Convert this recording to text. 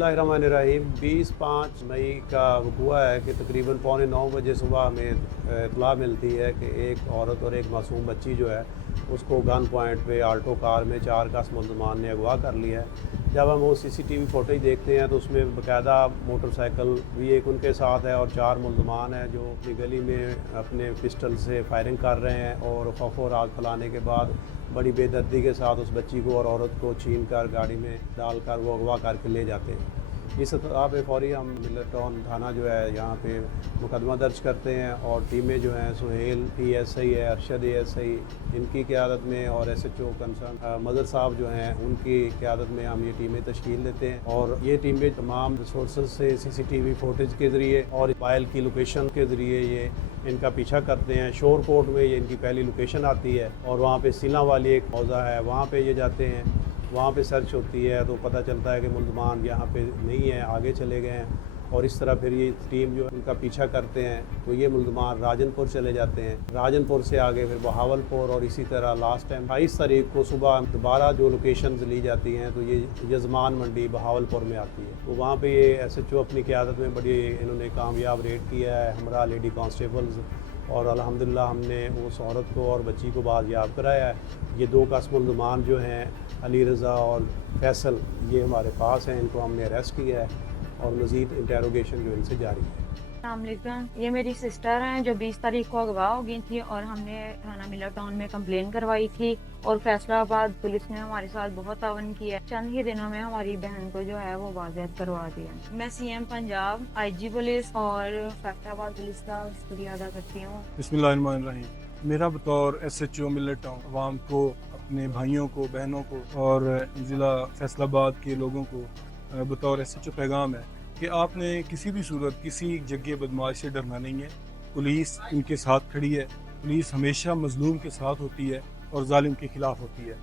बिस्मिल्लाहिर्रहमानिर्रहीम 20-5 मई का हुआ है कि तकरीबन 8:45 सुबह हमें इत्तला मिलती है कि एक औरत और एक मासूम बच्ची जो है उसको गन पॉइंट पे आल्टो कार में 4 कस मुल्ज़मान ने अगवा कर लिया है। जब हम वो CCTV फुटेज देखते हैं तो उसमें बाकायदा मोटरसाइकिल भी एक उनके साथ है और 4 मुल्ज़मान हैं जो अपनी गली में अपने पिस्टल से फायरिंग कर रहे हैं और खौफ और आग फैलाने के बाद बड़ी बेदर्दी के साथ उस बच्ची को और औरत को छीन कर गाड़ी में डालकर वो अगवा करके ले जाते हैं। इस इत्तला पे फौरी हम मिलर टाउन थाना जो है यहाँ पे मुकदमा दर्ज करते हैं और टीमें जो हैं सुहेल PSI है, अरशद ASI इनकी क़यादत में और SHO कंसर्न मदर साहब जो हैं उनकी क़यादत में हम ये टीमें तश्कील देते हैं और ये टीमें तमाम रिसोर्स से CCTV फुटेज के ज़रिए और मोबाइल की लोकेशन के ज़रिए ये इनका पीछा करते हैं। शोर कोट में ये इनकी पहली लोकेशन आती है और वहाँ पे सिला वाली एक मौज़ा है, वहाँ पे ये जाते हैं, वहाँ पे सर्च होती है तो पता चलता है कि मुल्ज़मान यहाँ पे नहीं है, आगे चले गए हैं और इस तरह फिर ये टीम जो उनका पीछा करते हैं तो ये मुल्ज़मान राजनपुर चले जाते हैं। राजनपुर से आगे फिर बहावलपुर और इसी तरह लास्ट टाइम 22 तारीख को सुबह दोबारा जो लोकेशंस ली जाती हैं तो ये यजमान मंडी बहावलपुर में आती है। तो वहाँ पे ये SHO अपनी क़यादत में बड़ी इन्होंने कामयाब रेड किया है, हमरा लेडी कांस्टेबल्स, और अल्हम्दुलिल्लाह हमने उस औरत को और बच्ची को बाज़याब कराया है। ये 2 कस मुल्ज़मान जो हैं अली रज़ा और फैसल ये हमारे पास हैं, इनको हमने अरेस्ट किया है और मज़ीद इंटेरोगेशन जो इनसे जारी है। अस्सलामुअलैकुम, ये मेरी सिस्टर हैं जो 20 तारीख को अगवा हो गई थी और हमने थाना मिलर टाउन में कंप्लेन करवाई थी और फैसलाबाद पुलिस ने हमारे साथ बहुत तावन किया। चंद ही दिनों में हमारी बहन को जो है वो वाज़ेहत करवा दिया। मैं CM पंजाब IG पुलिस और फैसलाबाद पुलिस का शुक्रिया अदा करती हूँ। बिस्मिल्लाहिर्रहमानिर्रहीम। मेरा बतौर SHO मिलर टाउन अवाम को, अपने भाइयों को, बहनों को और ज़िला फैसलाबाद के लोगों को बतौर SHO पैगाम है कि आपने किसी भी सूरत किसी जगह बदमाश से डरना नहीं है। पुलिस इनके साथ खड़ी है। पुलिस हमेशा मजलूम के साथ होती है और जालिम के खिलाफ होती है।